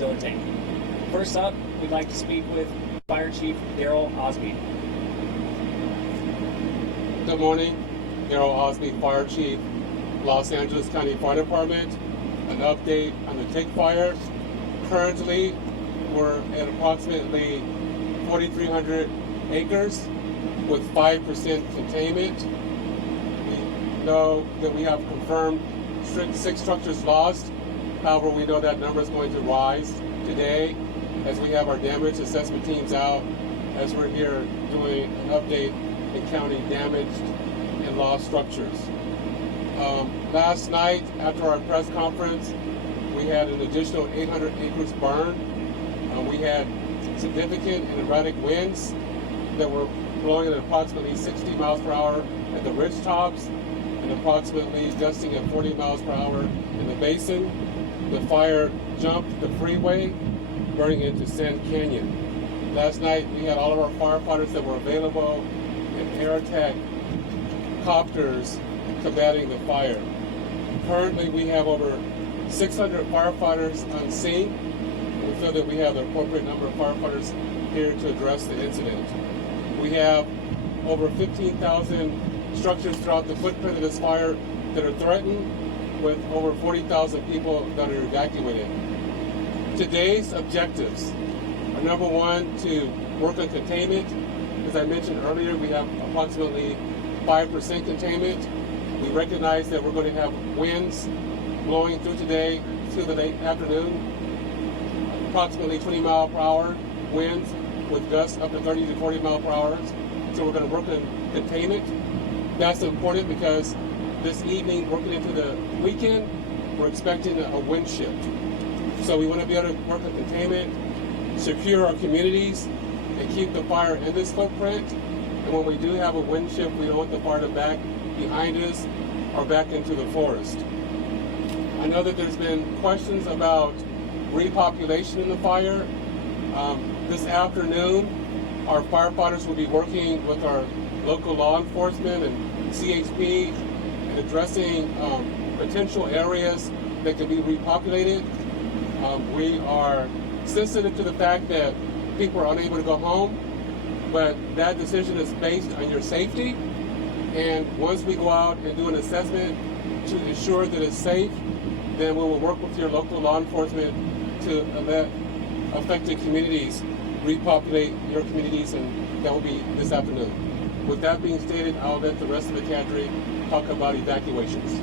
facilitate. First up, we'd like to speak with Fire Chief Daryl Osby. Good morning, Daryl Osby, Fire Chief, Los Angeles County Fire Department. An update on the tick fire. Currently, we're at approximately 4,300 acres with 5% containment. We know that we have confirmed 6 structures lost. However, we know that number is going to rise today as we have our damage assessment teams out, as we're here doing an update and counting damaged and lost structures. Last night, after our press conference, we had an additional 800 acres burned. We had significant and erratic winds that were blowing at approximately 60 miles per hour at the ridge tops and approximately gusting at 40 miles per hour in the basin. The fire jumped the freeway, burning into Sand Canyon. Last night, we had all of our firefighters that were available and air attack copters combating the fire. Currently, we have over 600 firefighters on scene. We feel that we have the appropriate number of firefighters here to address the incident. We have over 15,000 structures throughout the footprint of this fire that are threatened, with over 40,000 people that are evacuated. Today's objectives are, number one, to work on containment. As I mentioned earlier, we have approximately 5% containment. We recognize that we're going to have winds blowing through today through the late afternoon, approximately 20 mile per hour winds with gusts up to 30 to 40 mile per hour. So we're going to work on containment. That's important because this evening, working into the weekend, we're expecting a wind shift. So we want to be able to work on containment, secure our communities, and keep the fire in this footprint. And when we do have a wind shift, we don't want the fire to back behind us or back into the forest. I know that there's been questions about repopulation in the fire. This afternoon, our firefighters will be working with our local law enforcement and CHP and addressing potential areas that can be repopulated. We are sensitive to the fact that people are unable to go home, but that decision is based on your safety. And once we go out and do an assessment to ensure that it's safe, then we will work with your local law enforcement to let affected communities repopulate your communities, and that will be this afternoon. With that being stated, I'll let the rest of the cadre talk about evacuations.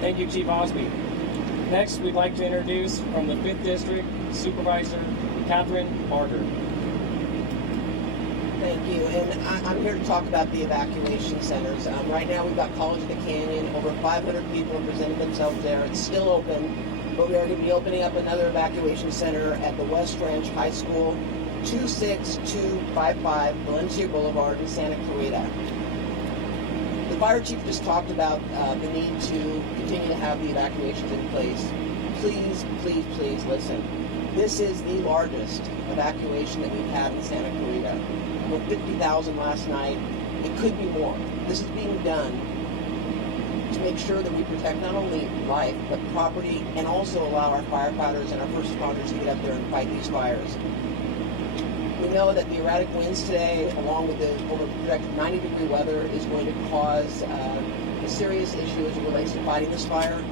Thank you, Chief Osby. Next, we'd like to introduce from the 5th District, Supervisor Parker. Thank you, and I'm here to talk about the evacuation centers. Right now we've got College of the Canyon, over 500 people have presented themselves there. It's still open, but we are going to be opening up another evacuation center at the West Ranch High School, 26255 Valencia Boulevard in Santa Clarita. The fire chief just talked about the need to continue to have the evacuations in place. Please, please, please listen. This is the largest evacuation that we've had in Santa Clarita. Over 50,000 last night. It could be more. This is being done to make sure that we protect not only life, but property, and also allow our firefighters and our first responders to get up there and fight these fires. We know that the erratic winds today, along with the over projected 90-degree weather, is going to cause a serious issue as it relates to fighting this fire.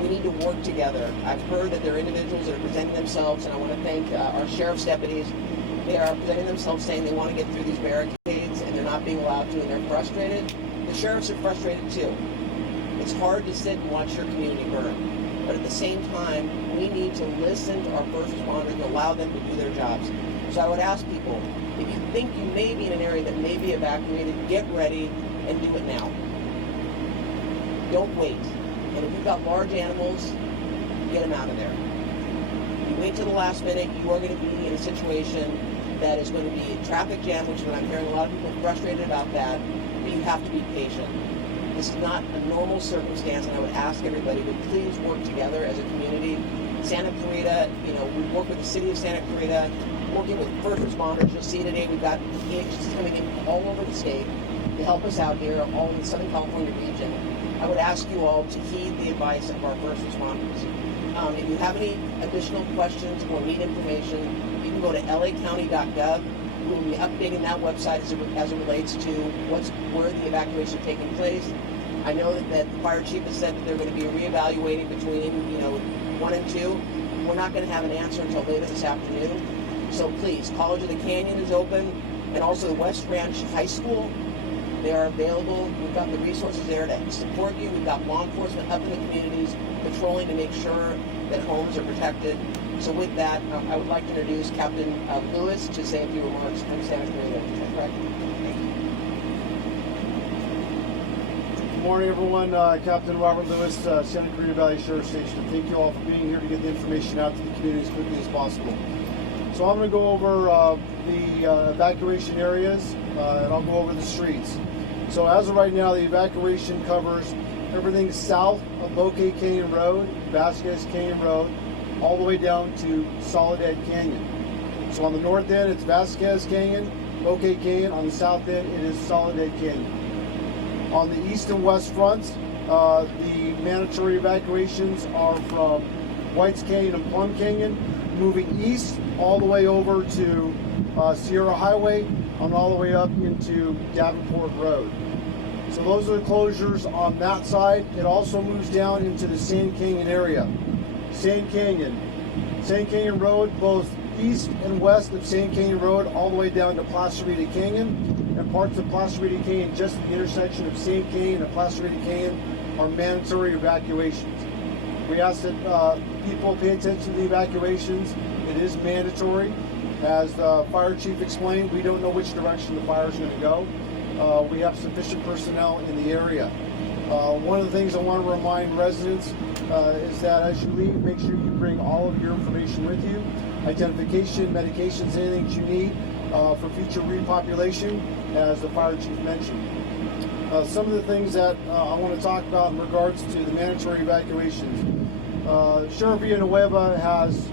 We need to work together. I've heard that there are individuals that are presenting themselves, and I want to thank our sheriff's deputies. They are presenting themselves saying they want to get through these barricades, and they're not being allowed to, and they're frustrated. The sheriffs are frustrated too. It's hard to sit and watch your community burn, but at the same time, we need to listen to our first responders and allow them to do their jobs. So I would ask people, if you think you may be in an area that may be evacuated, get ready and do it now. Don't wait. And if you've got large animals, get them out of there. If you wait till the last minute, you are going to be in a situation that is going to be a traffic jam, which I'm hearing a lot of people frustrated about that, but you have to be patient. This is not a normal circumstance, and I would ask everybody to please work together as a community. Santa Clarita, we work with the city of Santa Clarita, working with first responders. You'll see today we've got agencies coming in all over the state to help us out here, all in the Southern California region. I would ask you all to heed the advice of our first responders. If you have any additional questions or need information, you can go to lacounty.gov. We will be updating that website as it relates to where the evacuation is taking place. I know that the fire chief has said that they're going to be reevaluating between 1 and 2. We're not going to have an answer until later this afternoon. So please, College of the Canyon is open, and also the West Ranch High School. They are available. We've got the resources there to support you. We've got law enforcement up in the communities patrolling to make sure that homes are protected. So with that, I would like to introduce Captain Lewis to say a few remarks from Santa Cruz. Is that correct? Thank you. Good morning, everyone. Captain Robert Lewis, Santa Cruz Valley Sheriff Station. Thank you all for being here to get the information out to the community as quickly as possible. So I'm going to go over the evacuation areas, and I'll go over the streets. So as of right now, the evacuation covers everything south of Bouquet Canyon Road, Vasquez Canyon Road, all the way down to Soledad Canyon. So on the north end, it's Vasquez Canyon, Bouquet Canyon. On the south end, it is Soledad Canyon. On the east and west fronts, the mandatory evacuations are from Whites Canyon and Plum Canyon, moving east all the way over to Sierra Highway and all the way up into Davenport Road. So those are the closures on that side. It also moves down into the Sand Canyon area. Sand Canyon Road, both east and west of Sand Canyon Road, all the way down to Placerita Canyon, and parts of Placerita Canyon, just at the intersection of Sand Canyon and Placerita Canyon, are mandatory evacuations. We ask that people pay attention to the evacuations. It is mandatory. As the fire chief explained, we don't know which direction the fire is going to go. We have sufficient personnel in the area. One of the things I want to remind residents is that as you leave, make sure you bring all of your information with you. Identification, medications, anything that you need for future repopulation, as the fire chief mentioned. Some of the things that I want to talk about in regards to the mandatory evacuations. Sheriff Villanueva has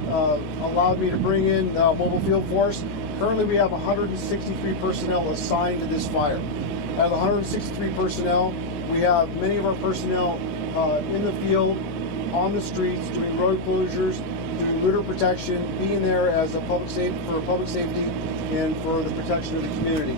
allowed me to bring in mobile field force. Currently we have 163 personnel assigned to this fire. Out of the 163 personnel, we have many of our personnel in the field, on the streets, doing road closures, doing litter protection, being there as a public safety and for the protection of the community.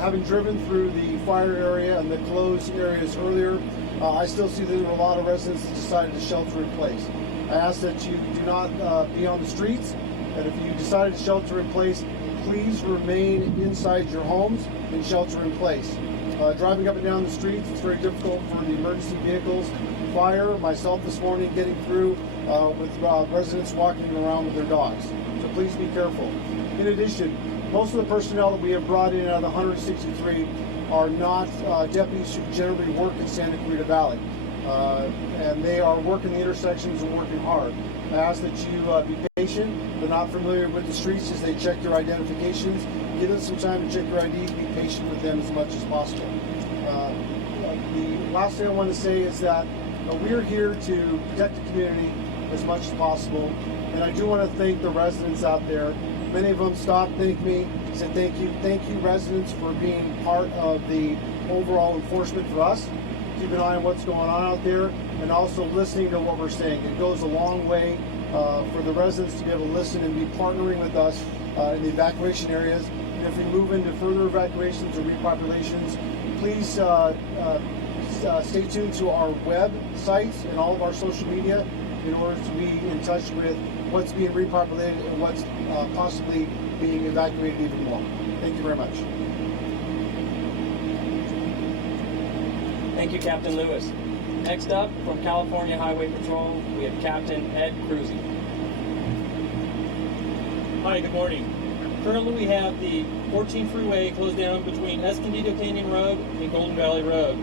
Having driven through the fire area and the closed areas earlier, I still see that there were a lot of residents that decided to shelter in place. I ask that you do not be on the streets, and if you decided to shelter in place, please remain inside your homes and shelter in place. Driving up and down the streets, it's very difficult for the emergency vehicles. Fire, myself this morning, getting through with residents walking around with their dogs. So please be careful. In addition, most of the personnel that we have brought in out of the 163 are not deputies who generally work in Santa Clarita Valley. And they are working the intersections and working hard. I ask that you be patient. They're not familiar with the streets as they check their identifications. Give them some time to check their IDs. Be patient with them as much as possible. The last thing I want to say is that we're here to protect the community as much as possible. And I do want to thank the residents out there. Many of them stopped, thanked me, said thank you residents for being part of the overall enforcement for us. Keep an eye on what's going on out there and also listening to what we're saying. It goes a long way for the residents to be able to listen and be partnering with us in the evacuation areas. And if we move into further evacuations or repopulations, please stay tuned to our websites and all of our social media in order to be in touch with what's being repopulated and what's possibly being evacuated even more. Thank you very much. Thank you, Captain Lewis. Next up, from California Highway Patrol, we have Captain Ed Cruzi. Hi, good morning. Currently we have the 14 freeway closed down between Escondido Canyon Road and Golden Valley Road.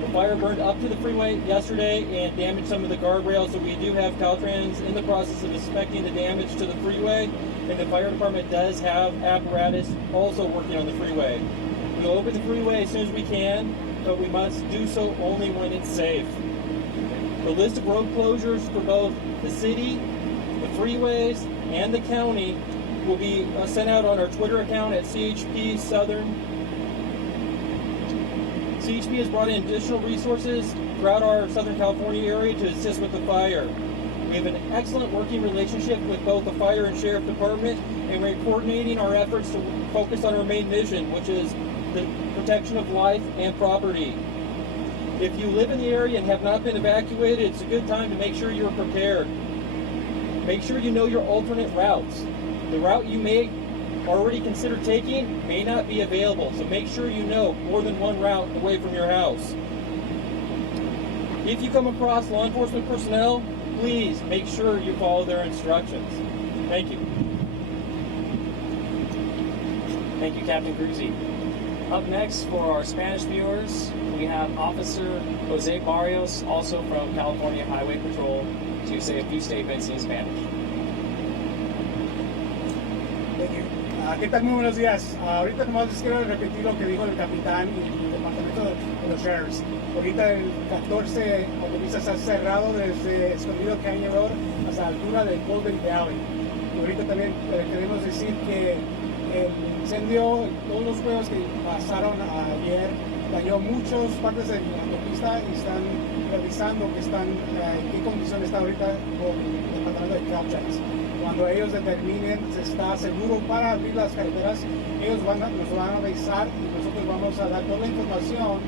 The fire burned up to the freeway yesterday and damaged some of the guardrails, so we do have Caltrans in the process of inspecting the damage to the freeway, and the fire department does have apparatus also working on the freeway. We'll open the freeway as soon as we can, but we must do so only when it's safe. The list of road closures for both the city, the freeways, and the county will be sent out on our Twitter account at CHP CHP has brought in additional resources throughout our Southern California area to assist with the fire. We have an excellent working relationship with both the fire and sheriff department, and we're coordinating our efforts to focus on our main mission, which is the protection of life and property. If you live in the area and have not been evacuated, it's a good time to make sure you're prepared. Make sure you know your alternate routes. The route you may already consider taking may not be available, so make sure you know more than one route away from your house. If you come across law enforcement personnel, please make sure you follow their instructions. Thank you. Thank you, Captain Cruzi. Up next for our Spanish viewers, we have Officer Jose Barrios, also from California Highway Patrol, to say a few statements in Spanish. Thank you. ¿Qué tal? Muy buenos días. Ahorita nomás les quiero repetir lo que dijo el capitán y el departamento de los sheriffs. Ahorita el 14 autopista está cerrado desde Escondido Canyon Road hasta la altura de Golden Valley. Y ahorita también queremos decir que el incendio, todos los fuegos que pasaron ayer, dañó muchas partes de la autopista y están revisando en qué condición está ahorita con el departamento de Caltrans. Cuando ellos determinen si está seguro para abrir las carreteras, ellos nos van a avisar y nosotros vamos a dar toda la información,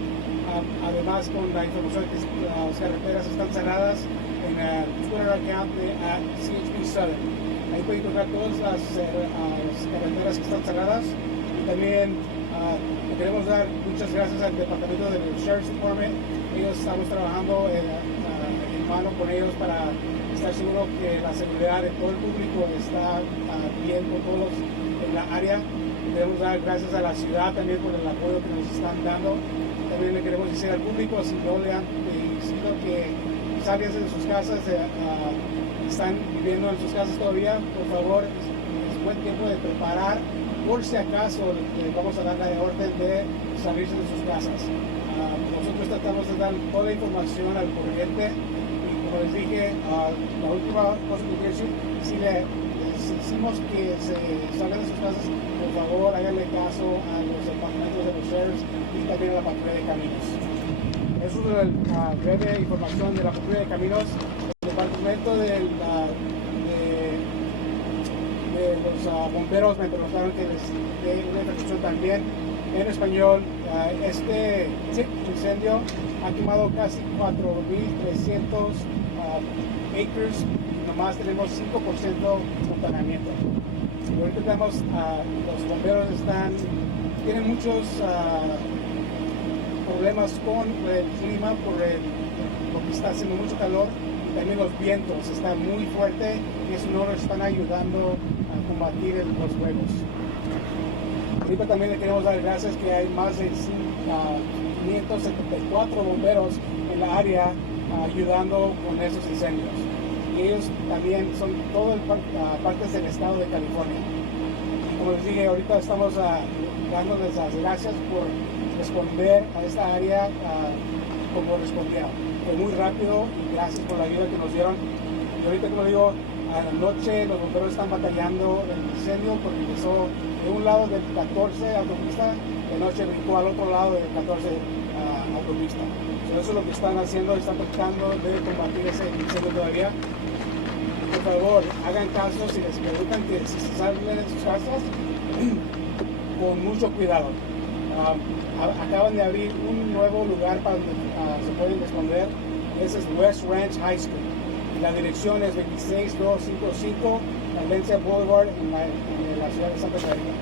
además con la información que las carreteras están cerradas en el Twitter account de CHP7. Ahí pueden encontrar todas las carreteras que están cerradas y también le queremos dar muchas gracias al departamento del Sheriff's Department. Ellos estamos trabajando en mano con ellos para estar seguro que la seguridad de todo el público está bien con todos en la área. Queremos dar gracias a la ciudad también por el apoyo que nos están dando. También le queremos decir al público, si no le han decidido que salgan de sus casas, están viviendo en sus casas todavía, por favor, es buen tiempo de preparar. Por si acaso vamos a dar la orden de salirse de sus casas. Nosotros tratamos de dar toda la información al corriente y como les dije, la última cosa que quiero decir, si le decimos que se salgan de sus casas, por favor háganle caso a los departamentos de los sheriffs y también a la patrulla de caminos. Eso es una breve información de la patrulla de caminos. El departamento de los bomberos me preguntaron que les dé una información también en español. Este incendio ha quemado casi 4,300 acres y nomás tenemos 5% contaminamiento. Y ahorita tenemos, los bomberos tienen muchos problemas con el clima porque está haciendo mucho calor y también los vientos están muy fuertes y eso no nos están ayudando a combatir los fuegos. Ahorita también le queremos dar gracias que hay más de 574 bomberos en la área ayudando con esos incendios. Y ellos también son todas partes del estado de California. Y como les dije, ahorita estamos dándoles las gracias por responder a esta área como respondieron. Fue muy rápido y gracias por la ayuda que nos dieron. Y ahorita, como digo, a la noche los bomberos están batallando el incendio porque empezó de un lado del 14 autopista, de noche brincó al otro lado del 14 autopista. Eso es lo que están haciendo, están tratando de combatir ese incendio todavía. Por favor, hagan caso si les preguntan que si se salen de sus casas, con mucho cuidado. Acaban de abrir un nuevo lugar para donde se pueden esconder. Ese es West Ranch High School. La dirección es 26255 Valencia Boulevard en la ciudad de Santa Catarina.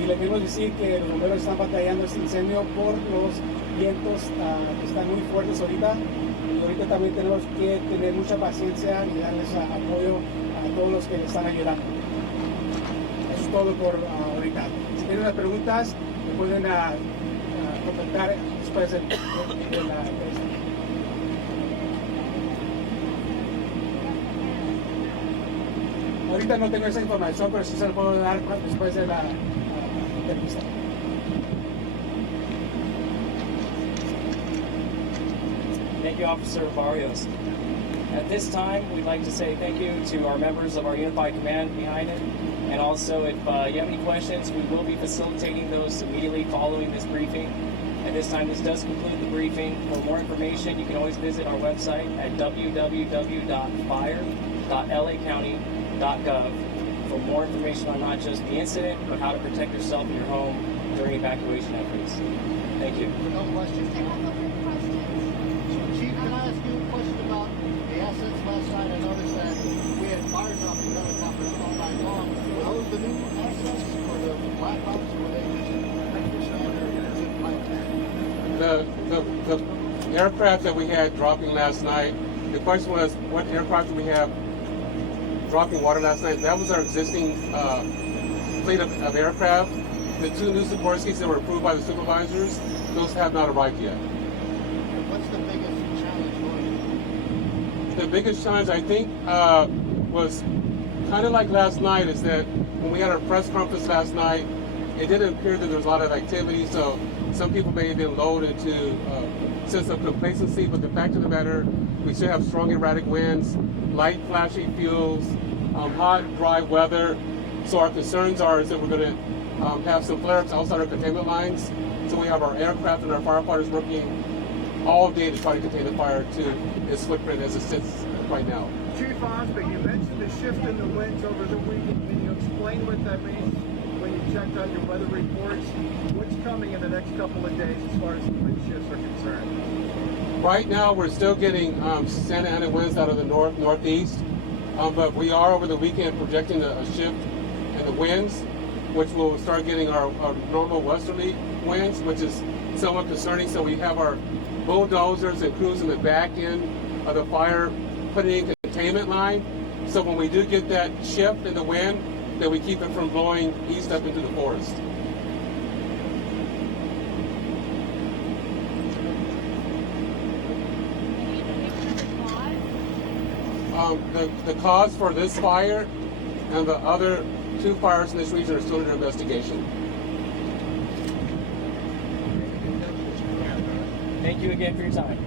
Y le queremos decir que los bomberos están batallando este incendio por los vientos que están muy fuertes ahorita. Y ahorita también tenemos que tener mucha paciencia y darles apoyo a todos los que les están ayudando. Eso es todo por ahorita. Si tienen unas preguntas, me pueden contactar después de la entrevista. Ahorita no tengo esa información, pero sí se la puedo dar después de la entrevista. Thank you, Officer Barrios. At this time, we'd like to say thank you to our members of our Unified Command behind it. And also, if you have any questions, we will be facilitating those immediately following this briefing. And this time, this does conclude the briefing. For more information, you can always visit our website at www.fire.lacounty.gov for more information on not just the incident, but how to protect yourself and your home during evacuation efforts. Thank you. No questions? Chief, can I ask you a question about the assets last night? I noticed that we had fires off the helicopters all night long. Were those the new assets or the black ops, or were they just extra standard zip like that? The aircraft that we had dropping last night, the question was, what aircraft do we have dropping water last night? That was our existing fleet of aircraft. The two new Sikorsky's that were approved by the supervisors, those have not arrived yet. What's the biggest challenge going? The biggest challenge, I think, was kind of like last night, is that when we had our press conference last night, it didn't appear that there was a lot of activity, so some people may have been lulled into a sense of complacency, but the fact of the matter, we should have strong erratic winds, light flashing fuels, hot, dry weather. So our concerns are is that we're going to have some flare-ups outside our containment lines. So we have our aircraft and our firefighters working all day to try to contain the fire to its footprint as it sits right now. Chief Osby, you mentioned the shift in the winds over the weekend. Can you explain what that means when you checked out your weather reports? What's coming in the next couple of days as far as the wind shifts are concerned? Right now, we're still getting Santa Ana winds out of the northeast, but we are over the weekend projecting a shift in the winds, which will start getting our normal westerly winds, which is somewhat concerning. So we have our bulldozers and crews in the back end of the fire putting in containment line. So when we do get that shift in the wind, then we keep it from blowing east up into the forest. The cause for this fire and the other two fires in this region are still under investigation. Thank you again for your time.